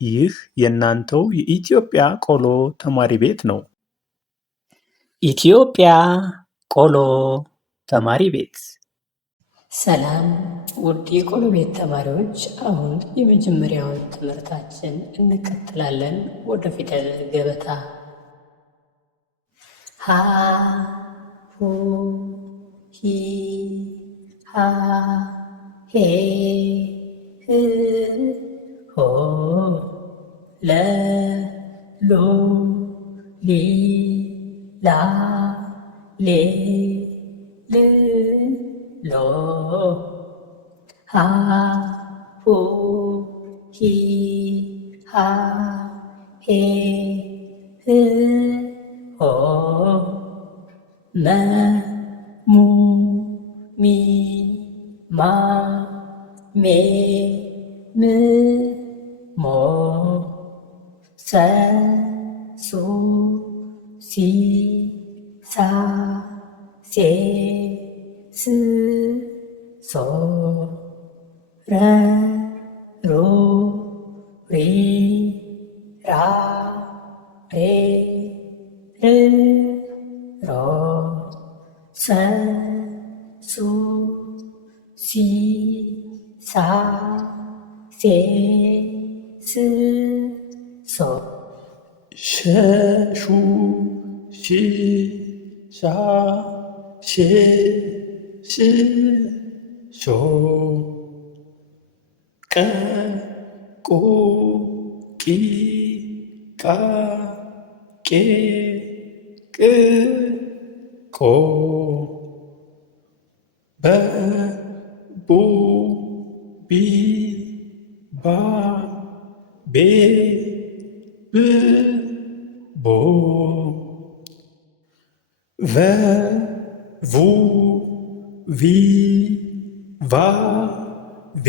ይህ የእናንተው የኢትዮጵያ ቆሎ ተማሪ ቤት ነው። ኢትዮጵያ ቆሎ ተማሪ ቤት። ሰላም ውድ የቆሎ ቤት ተማሪዎች፣ አሁን የመጀመሪያውን ትምህርታችን እንቀጥላለን። ወደ ፊደል ገበታ ሀ ሁ ሂ ሃ ሄ ህ ሆ ለ ሎ ሊ ላ ሌ ል ሎ ሀ ሁ ሂ ሃ ሄ ህ ሆ መ ሙ ሚ ማ ሜ ም ሞ ሰ ሱ ሲ ሳ ሴ ስ ሶ ረ ሮ ሪ ራ ሬ ር ሮ ሰ ሱ ሲ ሳ ሴ ስ ሶ ሸ ሹ ሺ ሻ ሼ ሽ ሾ ቀ ቆ ቂ ቃ ቄ ቅ ቆ በ ቡ ቢ ባ ቤ ብ ቦ ቨ ቡ ቪ ቫ ቬ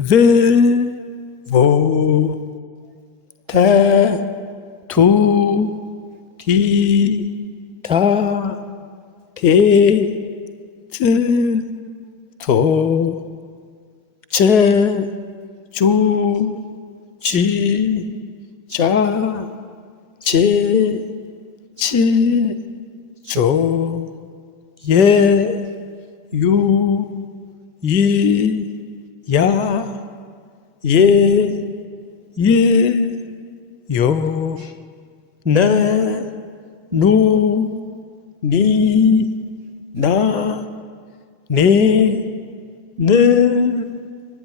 ቭ ቮ ተ ቱ ቲ ታ ቴ ት ቶ ቸ ቹ ቺ ቻ ቼ ች ቾ የ ዩ ይ ያ ዬ ይ ዮ ነ ኑ ኒ ና ኔ ን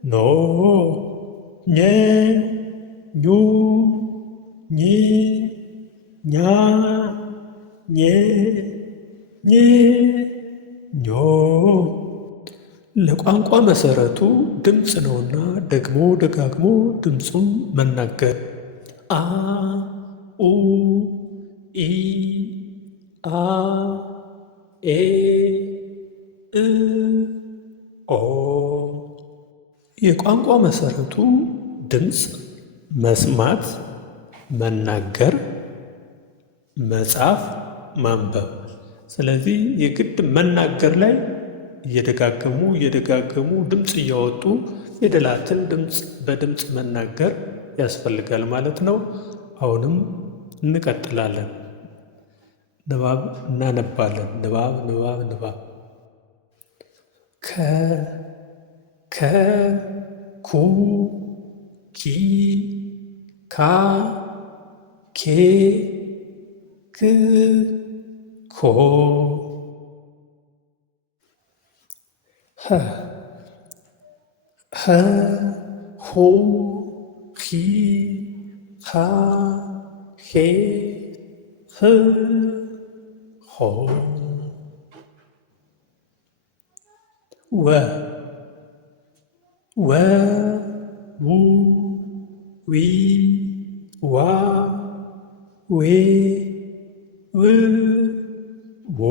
ኖ ኘ ኙ ኚ ኛ ኜ ኜ ኞ። ለቋንቋ መሰረቱ ድምፅ ነውና ደግሞ ደጋግሞ ድምፁን መናገር። አ ኡ ኢ አ ኤ እ ኦ። የቋንቋ መሰረቱ ድምፅ መስማት፣ መናገር፣ መጻፍ፣ ማንበብ። ስለዚህ የግድ መናገር ላይ እየደጋገሙ ድምፅ እያወጡ ፊደላትን በድምፅ መናገር ያስፈልጋል ማለት ነው። አሁንም እንቀጥላለን። ንባብ እናነባለን። ንባብ ንባብ ንባብ ከ ከ ኩ ኪ ካ ኬ ክ ኮ ኸ ኸ ሆ ኺ ኻ ኼ ህ ሆ ወ ወ ው ዊ ዋ ዌ ው ዎ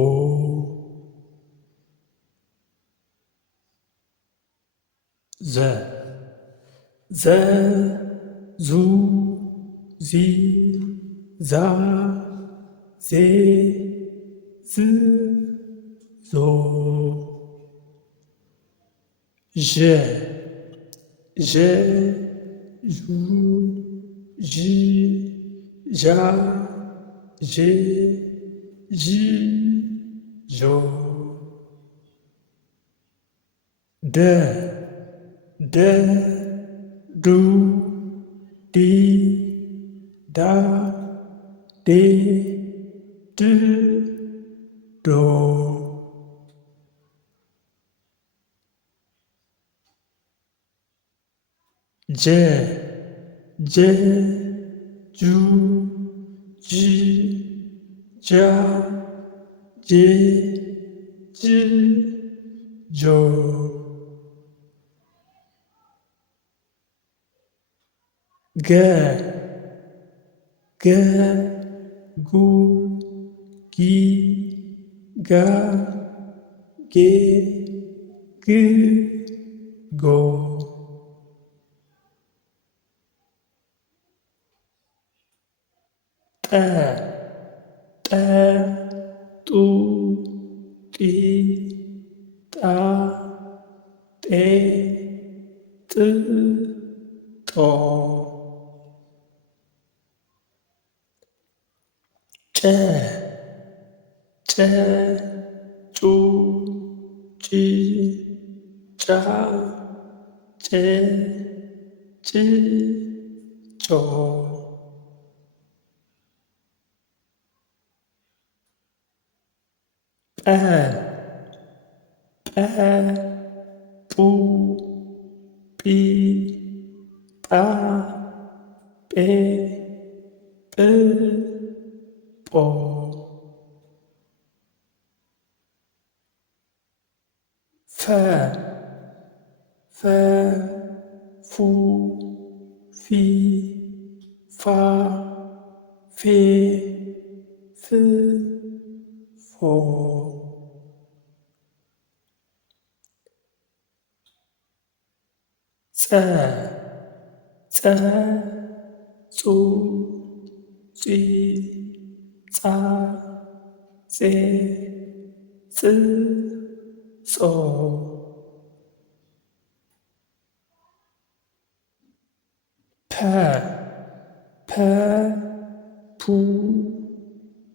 ዘ ዘ ዙ ዚ ዛ ዜ ዝ ዞ ዠ ዠ ዡ ዥ ዣ ዤ ዥ ዦ ደ ደ ዱ ዲ ዳ ዴ ድ ዶ ጀ ጀ ጁ ጂ ጃ ጄ ጅ ጆ ገ ገ ጉ ጊ ጋ ጌ ግ ጎ ጠ ጠ ጡ ጢ ጣ ጤ ጥ ጦ ጨ ጨ ጩ ጪ ጫ ጬ ጭ ጮ ጰ ጰ ጱ ጲ ጳ ጴ ጵ ጶ ፈ ፈ ፉ ፊ ፋ ፌ ፍ ፎ ጸ ጸ ጹ ጺ ጻ ጼ ጽ ጾ ፐ ፐ ፑ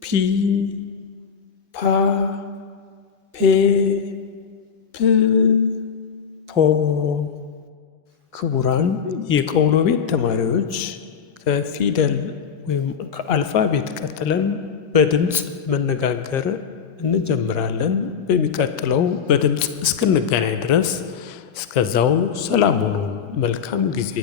ፒ ፓ ፔ ፕ ፖ ክቡራን የቀውሎ ቤት ተማሪዎች ከፊደል ወይም ከአልፋቤት ቀጥለን በድምፅ መነጋገር እንጀምራለን። በሚቀጥለው በድምፅ እስክንገናኝ ድረስ እስከዛው ሰላም ሁኑ። መልካም ጊዜ